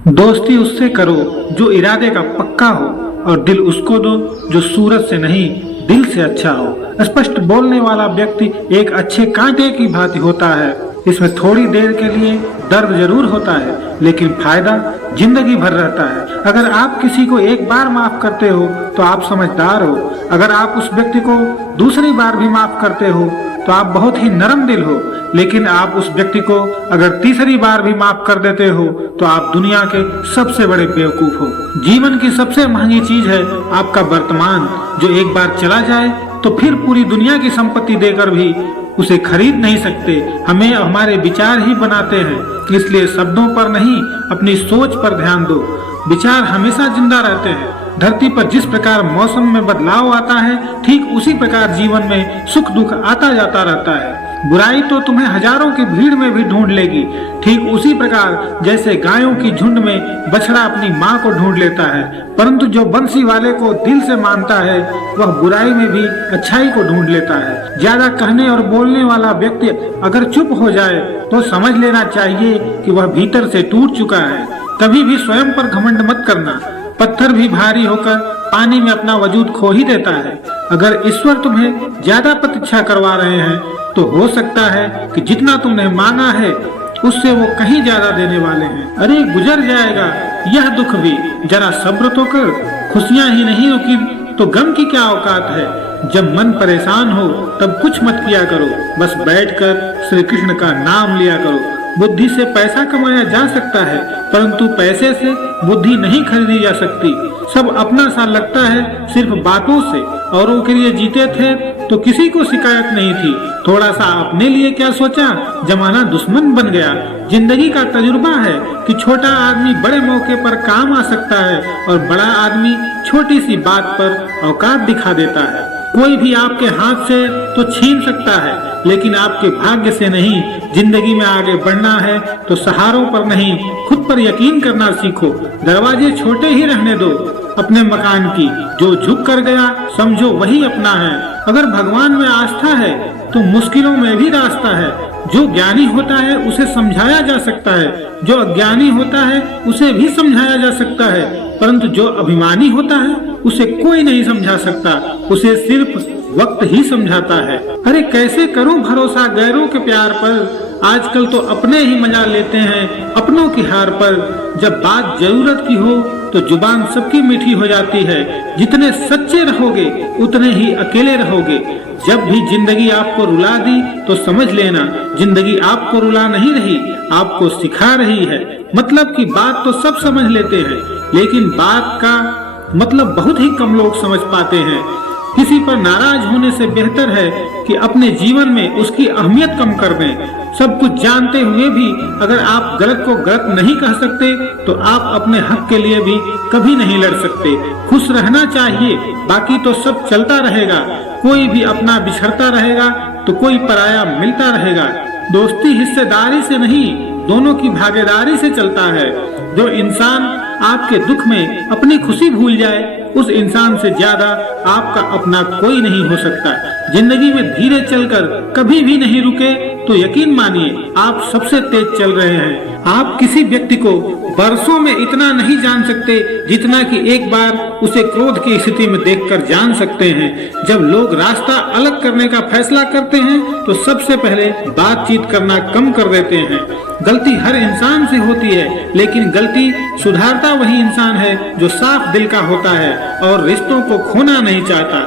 दोस्ती उससे करो जो इरादे का पक्का हो, और दिल उसको दो जो सूरत से नहीं दिल से अच्छा हो। स्पष्ट बोलने वाला व्यक्ति एक अच्छे कांटे की भांति होता है। इसमें थोड़ी देर के लिए दर्द जरूर होता है, लेकिन फायदा जिंदगी भर रहता है। अगर आप किसी को एक बार माफ करते हो तो आप समझदार हो। अगर आप उस व्यक्ति को दूसरी बार भी माफ करते हो तो आप बहुत ही नरम दिल हो। लेकिन आप उस व्यक्ति को अगर तीसरी बार भी माफ कर देते हो तो आप दुनिया के सबसे बड़े बेवकूफ हो। जीवन की सबसे महंगी चीज है आपका वर्तमान, जो एक बार चला जाए तो फिर पूरी दुनिया की संपत्ति देकर भी उसे खरीद नहीं सकते। हमें हमारे विचार ही बनाते हैं, इसलिए शब्दों पर नहीं अपनी सोच पर ध्यान दो। विचार हमेशा जिंदा रहते हैं। धरती पर जिस प्रकार मौसम में बदलाव आता है, ठीक उसी प्रकार जीवन में सुख दुख आता जाता रहता है। बुराई तो तुम्हें हजारों की भीड़ में भी ढूंढ लेगी, ठीक उसी प्रकार जैसे गायों की झुंड में बछड़ा अपनी माँ को ढूंढ लेता है। परंतु जो बंसी वाले को दिल से मानता है, वह बुराई में भी अच्छाई को ढूंढ लेता है। ज्यादा कहने और बोलने वाला व्यक्ति अगर चुप हो जाए तो समझ लेना चाहिए कि वह भीतर से टूट चुका है। कभी भी स्वयं पर घमंड मत करना। पत्थर भी भारी होकर पानी में अपना वजूद खो ही देता है। अगर ईश्वर तुम्हें ज्यादा प्रतीक्षा करवा रहे हैं तो हो सकता है कि जितना तुमने मांगा है उससे वो कहीं ज्यादा देने वाले हैं। अरे गुजर जाएगा यह दुख भी, जरा सब्र तो कर। खुशियां ही नहीं रुकी तो गम की क्या औकात है। जब मन परेशान हो तब कुछ मत किया करो, बस बैठकर श्री कृष्ण का नाम लिया करो। बुद्धि से पैसा कमाया जा सकता है, परंतु पैसे से बुद्धि नहीं खरीदी जा सकती। सब अपना सा लगता है सिर्फ बातों से। औरों के लिए जीते थे तो किसी को शिकायत नहीं थी। थोड़ा सा अपने लिए क्या सोचा, जमाना दुश्मन बन गया। जिंदगी का तजुर्बा है कि छोटा आदमी बड़े मौके पर काम आ सकता है और बड़ा आदमी छोटी सी बात पर औकात दिखा देता है। कोई भी आपके हाथ से तो छीन सकता है, लेकिन आपके भाग्य से नहीं। जिंदगी में आगे बढ़ना है तो सहारों पर नहीं, खुद पर यकीन करना सीखो। दरवाजे छोटे ही रहने दो अपने मकान की। जो झुक कर गया समझो वही अपना है। अगर भगवान में आस्था है तो मुश्किलों में भी रास्ता है। जो ज्ञानी होता है उसे समझाया जा सकता है, जो अज्ञानी होता है उसे भी समझाया जा सकता है, परंतु जो अभिमानी होता है उसे कोई नहीं समझा सकता। उसे सिर्फ वक्त ही समझाता है। अरे कैसे करूं भरोसा गैरों के प्यार पर। आजकल तो अपने ही मजा लेते हैं अपनों की हार पर। जब बात जरूरत की हो तो जुबान सबकी मीठी हो जाती है। जितने सच्चे रहोगे उतने ही अकेले रहोगे। जब भी जिंदगी आपको रुला दी तो समझ लेना जिंदगी आपको रुला नहीं रही, आपको सिखा रही है। मतलब की बात तो सब समझ लेते हैं, लेकिन बात का मतलब बहुत ही कम लोग समझ पाते हैं। किसी पर नाराज होने से बेहतर है कि अपने जीवन में उसकी अहमियत कम कर दें। सब कुछ जानते हुए भी अगर आप गलत को गलत नहीं कह सकते तो आप अपने हक के लिए भी कभी नहीं लड़ सकते। खुश रहना चाहिए, बाकी तो सब चलता रहेगा। कोई भी अपना बिछड़ता रहेगा तो कोई पराया मिलता रहेगा। दोस्ती हिस्सेदारी से नहीं, दोनों की भागीदारी से चलता है। जो इंसान आपके दुख में अपनी खुशी भूल जाए, उस इंसान से ज्यादा आपका अपना कोई नहीं हो सकता। जिंदगी में धीरे चलकर कभी भी नहीं रुके तो यकीन मानिए आप सबसे तेज चल रहे हैं। आप किसी व्यक्ति को बरसों में इतना नहीं जान सकते जितना कि एक बार उसे क्रोध की स्थिति में देखकर जान सकते हैं। जब लोग रास्ता अलग करने का फैसला करते हैं तो सबसे पहले बातचीत करना कम कर देते हैं। गलती हर इंसान से होती है, लेकिन गलती सुधारता वही इंसान है जो साफ दिल का होता है और रिश्तों को खोना नहीं चाहता।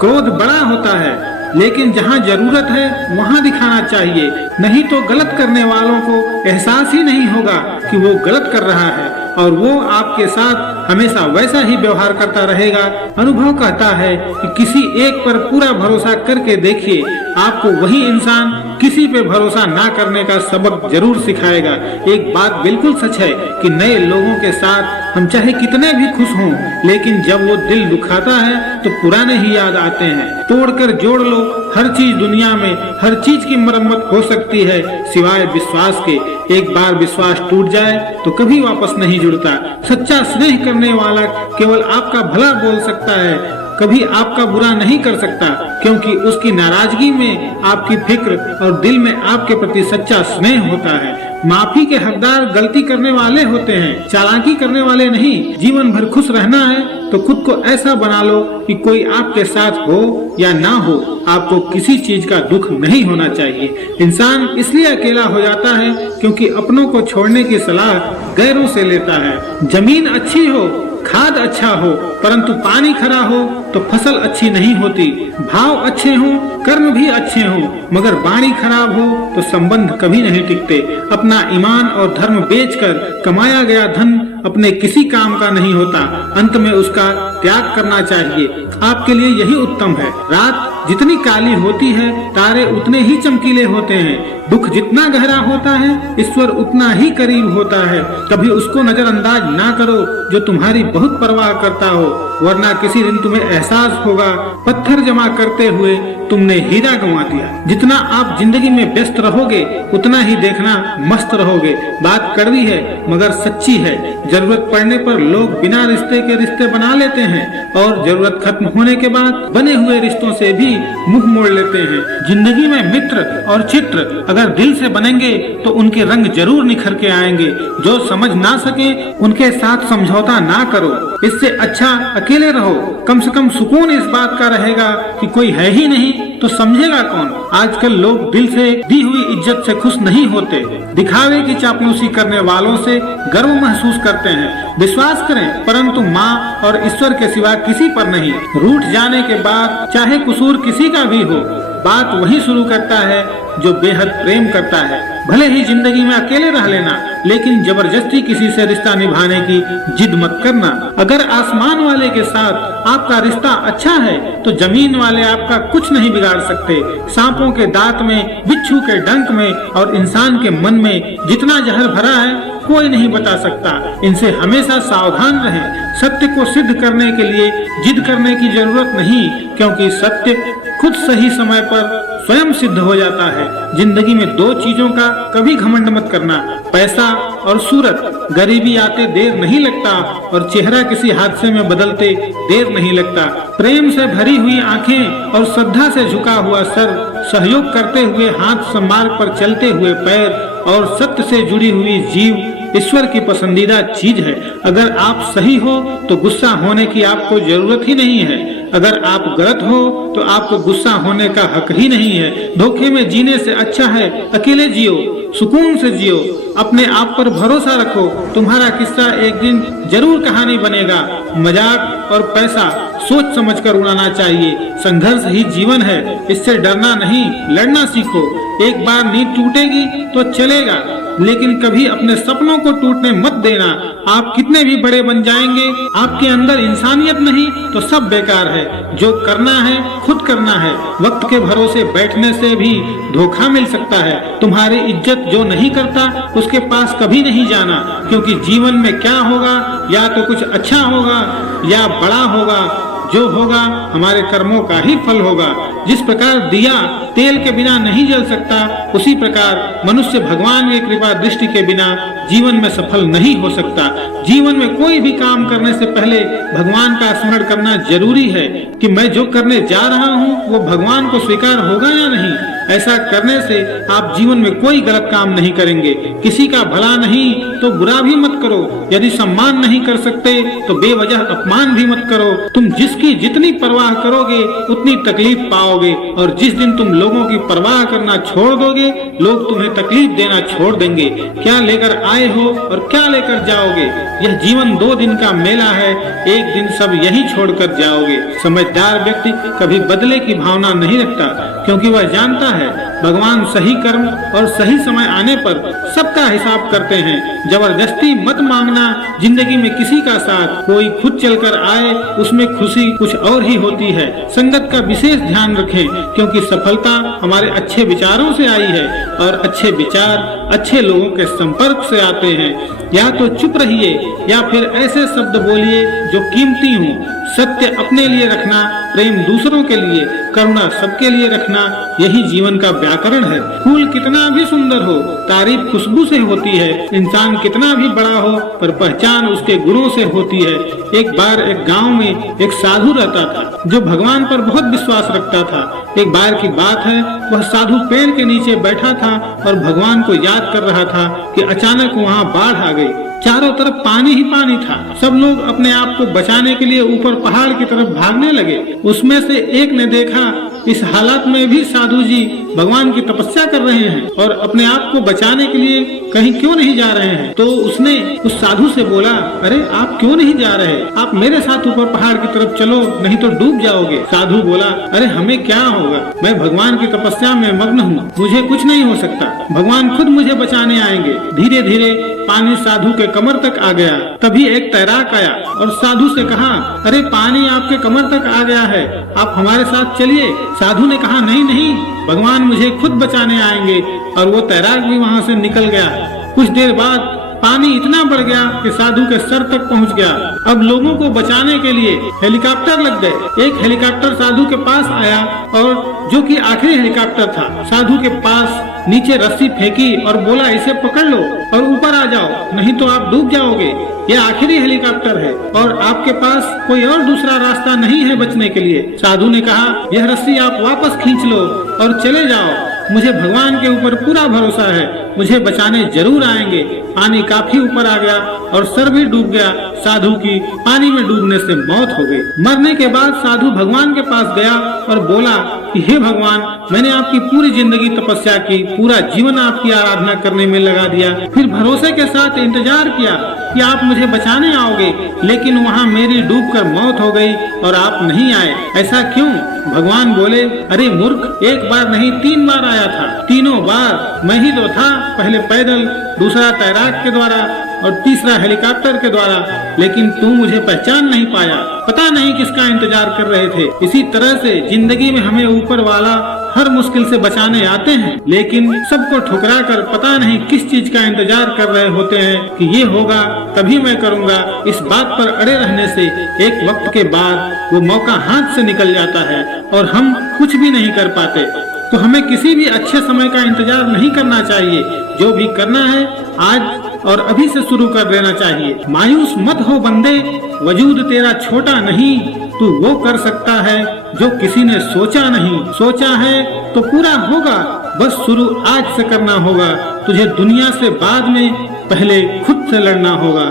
क्रोध बड़ा होता है, लेकिन जहाँ जरूरत है वहाँ दिखाना चाहिए, नहीं तो गलत करने वालों को एहसास ही नहीं होगा कि वो गलत कर रहा है और वो आपके साथ हमेशा वैसा ही व्यवहार करता रहेगा। अनुभव कहता है कि किसी एक पर पूरा भरोसा करके देखिए, आपको वही इंसान किसी पे भरोसा ना करने का सबक जरूर सिखाएगा। एक बात बिल्कुल सच है कि नए लोगों के साथ हम चाहे कितने भी खुश हों, लेकिन जब वो दिल दुखाता है तो पुराने ही याद आते हैं। तोड़कर जोड़ लो, हर चीज दुनिया में हर चीज की मरम्मत हो सकती है सिवाय विश्वास के। एक बार विश्वास टूट जाए तो कभी वापस नहीं जुड़ता। सच्चा स्नेह करने वाला केवल आपका भला बोल सकता है, कभी आपका बुरा नहीं कर सकता, क्योंकि उसकी नाराजगी में आपकी फिक्र और दिल में आपके प्रति सच्चा स्नेह होता है। माफी के हकदार गलती करने वाले होते हैं, चालाकी करने वाले नहीं। जीवन भर खुश रहना है तो खुद को ऐसा बना लो कि कोई आपके साथ हो या ना हो, आपको किसी चीज का दुख नहीं होना चाहिए। इंसान इसलिए अकेला हो जाता है क्योंकि अपनों को छोड़ने की सलाह गैरों से लेता है। जमीन अच्छी हो, खाद अच्छा हो, परंतु पानी खरा हो तो फसल अच्छी नहीं होती। भाव अच्छे हों, कर्म भी अच्छे हों, मगर वाणी खराब हो तो संबंध कभी नहीं टिकते। अपना ईमान और धर्म बेचकर कमाया गया धन अपने किसी काम का नहीं होता, अंत में उसका त्याग करना चाहिए। आपके लिए यही उत्तम है। रात जितनी काली होती है, तारे उतने ही चमकीले होते हैं। दुख जितना गहरा होता है, ईश्वर उतना ही करीब होता है। कभी उसको नजरअंदाज ना करो जो तुम्हारी बहुत परवाह करता हो, वरना किसी दिन तुम्हें एहसास होगा पत्थर जमा करते हुए तुमने हीरा गंवा दिया। जितना आप जिंदगी में व्यस्त रहोगे उतना ही देखना मस्त रहोगे। बात कड़वी है मगर सच्ची है। जरूरत पड़ने पर लोग बिना रिश्ते के रिश्ते बना लेते हैं और जरूरत खत्म होने के बाद बने हुए रिश्तों से भी मुंह मोड़ लेते हैं। जिंदगी में मित्र और चित्र अगर दिल से बनेंगे तो उनके रंग जरूर निखर के आएंगे। जो समझ ना सके उनके साथ समझौता ना करो। इससे अच्छा अकेले रहो। कम से कम सुकून इस बात का रहेगा कि कोई है ही नहीं तो समझेगा कौन। आजकल लोग दिल से दी हुई इज्जत से खुश नहीं होते, दिखावे की चापलूसी करने वालों से गर्व महसूस करते हैं। विश्वास करें परंतु माँ और ईश्वर के सिवा किसी पर नहीं। रूठ जाने के बाद चाहे कसूर किसी का भी हो, बात वही शुरू करता है जो बेहद प्रेम करता है। भले ही जिंदगी में अकेले रह लेना, लेकिन जबरदस्ती किसी से रिश्ता निभाने की जिद मत करना। अगर आसमान वाले के साथ आपका रिश्ता अच्छा है तो जमीन वाले आपका कुछ नहीं बिगाड़ सकते। सांपों के दांत में, बिच्छू के डंक में और इंसान के मन में जितना जहर भरा है कोई नहीं बता सकता। इनसे हमेशा सावधान रहें। सत्य को सिद्ध करने के लिए जिद करने की जरूरत नहीं, क्योंकि सत्य खुद सही समय पर स्वयं सिद्ध हो जाता है। जिंदगी में दो चीजों का कभी घमंड मत करना, पैसा और सूरत। गरीबी आते देर नहीं लगता और चेहरा किसी हादसे में बदलते देर नहीं लगता। प्रेम से भरी हुई आंखें और श्रद्धा से झुका हुआ सर, सहयोग करते हुए हाथ, मार्ग पर चलते हुए पैर और सत्य से जुड़ी हुई जीव ईश्वर की पसंदीदा चीज है। अगर आप सही हो तो गुस्सा होने की आपको जरूरत ही नहीं है। अगर आप गलत हो तो आपको गुस्सा होने का हक ही नहीं है। धोखे में जीने से अच्छा है अकेले जियो, सुकून से जियो। अपने आप पर भरोसा रखो। तुम्हारा किस्सा एक दिन जरूर कहानी बनेगा। मजाक और पैसा सोच समझकर उड़ाना चाहिए। संघर्ष ही जीवन है, इससे डरना नहीं, लड़ना सीखो। एक बार नींद टूटेगी तो चलेगा, लेकिन कभी अपने सपनों को टूटने मत देना। आप कितने भी बड़े बन जाएंगे, आपके अंदर इंसानियत नहीं तो सब बेकार है। जो करना है खुद करना है। वक्त के भरोसे बैठने से भी धोखा मिल सकता है। तुम्हारी इज्जत जो नहीं करता उसके पास कभी नहीं जाना, क्योंकि जीवन में क्या होगा, या तो कुछ अच्छा होगा या बड़ा होगा। जो होगा हमारे कर्मों का ही फल होगा। जिस प्रकार दिया तेल के बिना नहीं जल सकता, उसी प्रकार मनुष्य भगवान की कृपा दृष्टि के बिना जीवन में सफल नहीं हो सकता। जीवन में कोई भी काम करने से पहले भगवान का स्मरण करना जरूरी है कि मैं जो करने जा रहा हूँ वो भगवान को स्वीकार होगा या नहीं। ऐसा करने से आप जीवन में कोई गलत काम नहीं करेंगे। किसी का भला नहीं तो बुरा भी मत करो। यदि सम्मान नहीं कर सकते तो बेवजह अपमान भी मत करो। तुम जिसकी जितनी परवाह करोगे उतनी तकलीफ पाओगे, और जिस दिन तुम लोगों की परवाह करना छोड़ दोगे, लोग तुम्हें तकलीफ देना छोड़ देंगे। क्या लेकर आए हो और क्या लेकर जाओगे? यह जीवन 2 दिन का मेला है, एक दिन सब यही छोड़कर जाओगे। समझदार व्यक्ति कभी बदले की भावना नहीं रखता, क्योंकि वह जानता है भगवान सही कर्म और सही समय आने पर सबका हिसाब करते हैं। जबरदस्ती मत मांगना जिंदगी में किसी का साथ। कोई खुद चलकर आए उसमें खुशी कुछ और ही होती है। संगत का विशेष ध्यान रखें, क्योंकि सफलता हमारे अच्छे विचारों से आई है और अच्छे विचार अच्छे लोगों के संपर्क से आते हैं। या तो चुप रहिए या फिर ऐसे शब्द बोलिए जो कीमती हों। सत्य अपने लिए रखना, प्रेम दूसरों के लिए, करुणा सबके लिए रखना, यही जीवन का व्याकरण है। फूल कितना भी सुंदर हो, तारीफ खुशबू से होती है। इंसान कितना भी बड़ा हो, पर पहचान उसके गुणों से होती है। एक बार एक गांव में एक साधु रहता था जो भगवान पर बहुत विश्वास रखता था। एक बार की बात है, वह साधु पेड़ के नीचे बैठा था और भगवान को याद इंतजार कर रहा था कि अचानक वहाँ बाढ़ आ गई। चारों तरफ पानी ही पानी था। सब लोग अपने आप को बचाने के लिए ऊपर पहाड़ की तरफ भागने लगे। उसमें से एक ने देखा इस हालात में भी साधु जी भगवान की तपस्या कर रहे हैं और अपने आप को बचाने के लिए कहीं क्यों नहीं जा रहे हैं। तो उसने उस साधु से बोला, अरे आप क्यों नहीं जा रहे, आप मेरे साथ ऊपर पहाड़ की तरफ चलो, नहीं तो डूब जाओगे। साधु बोला, अरे हमें क्या होगा, मैं भगवान की तपस्या में मग्न हूँ, मुझे कुछ नहीं हो सकता, भगवान खुद मुझे बचाने आएंगे। धीरे धीरे पानी साधु के कमर तक आ गया। तभी एक तैराक आया और साधु से कहा, अरे पानी आपके कमर तक आ गया है, आप हमारे साथ चलिए। साधु ने कहा, नहीं नहीं, भगवान मुझे खुद बचाने आएंगे। और वो तैराक भी वहाँ से निकल गया। कुछ देर बाद पानी इतना बढ़ गया कि साधु के सर तक पहुंच गया। अब लोगों को बचाने के लिए हेलीकॉप्टर लग गए। एक हेलीकॉप्टर साधु के पास आया और जो कि आखिरी हेलीकॉप्टर था, साधु के पास नीचे रस्सी फेंकी और बोला, इसे पकड़ लो और ऊपर आ जाओ, नहीं तो आप डूब जाओगे। यह आखिरी हेलीकॉप्टर है और आपके पास कोई और दूसरा रास्ता नहीं है बचने के लिए। साधु ने कहा, यह रस्सी आप वापस खींच लो और चले जाओ, मुझे भगवान के ऊपर पूरा भरोसा है, मुझे बचाने जरूर आएंगे। पानी काफी ऊपर आ गया और सर भी डूब गया। साधु की पानी में डूबने से मौत हो गई। मरने के बाद साधु भगवान के पास गया और बोला कि हे भगवान, मैंने आपकी पूरी जिंदगी तपस्या की, पूरा जीवन आपकी आराधना करने में लगा दिया, फिर भरोसे के साथ इंतजार किया कि आप मुझे बचाने आओगे, लेकिन वहाँ मेरी डूबकर मौत हो गई और आप नहीं आए, ऐसा क्यों? भगवान बोले, अरे मूर्ख, एक बार नहीं 3 बार आया था, तीनों बार मैं ही तो था, पहले पैदल, दूसरा तैराक के द्वारा और तीसरा हेलीकॉप्टर के द्वारा, लेकिन तू मुझे पहचान नहीं पाया, पता नहीं किसका इंतजार कर रहे थे। इसी तरह से जिंदगी में हमें ऊपर वाला हर मुश्किल से बचाने आते हैं, लेकिन सबको ठुकरा कर पता नहीं किस चीज का इंतजार कर रहे होते हैं कि ये होगा तभी मैं करूँगा। इस बात पर अड़े रहने से एक वक्त के बाद वो मौका हाथ से निकल जाता है और हम कुछ भी नहीं कर पाते। तो हमें किसी भी अच्छे समय का इंतजार नहीं करना चाहिए, जो भी करना है आज और अभी से शुरू कर देना चाहिए। मायूस मत हो बंदे, वजूद तेरा छोटा नहीं, तू वो कर सकता है जो किसी ने सोचा नहीं। सोचा है तो पूरा होगा, बस शुरू आज से करना होगा। तुझे दुनिया से बाद में, पहले खुद से लड़ना होगा।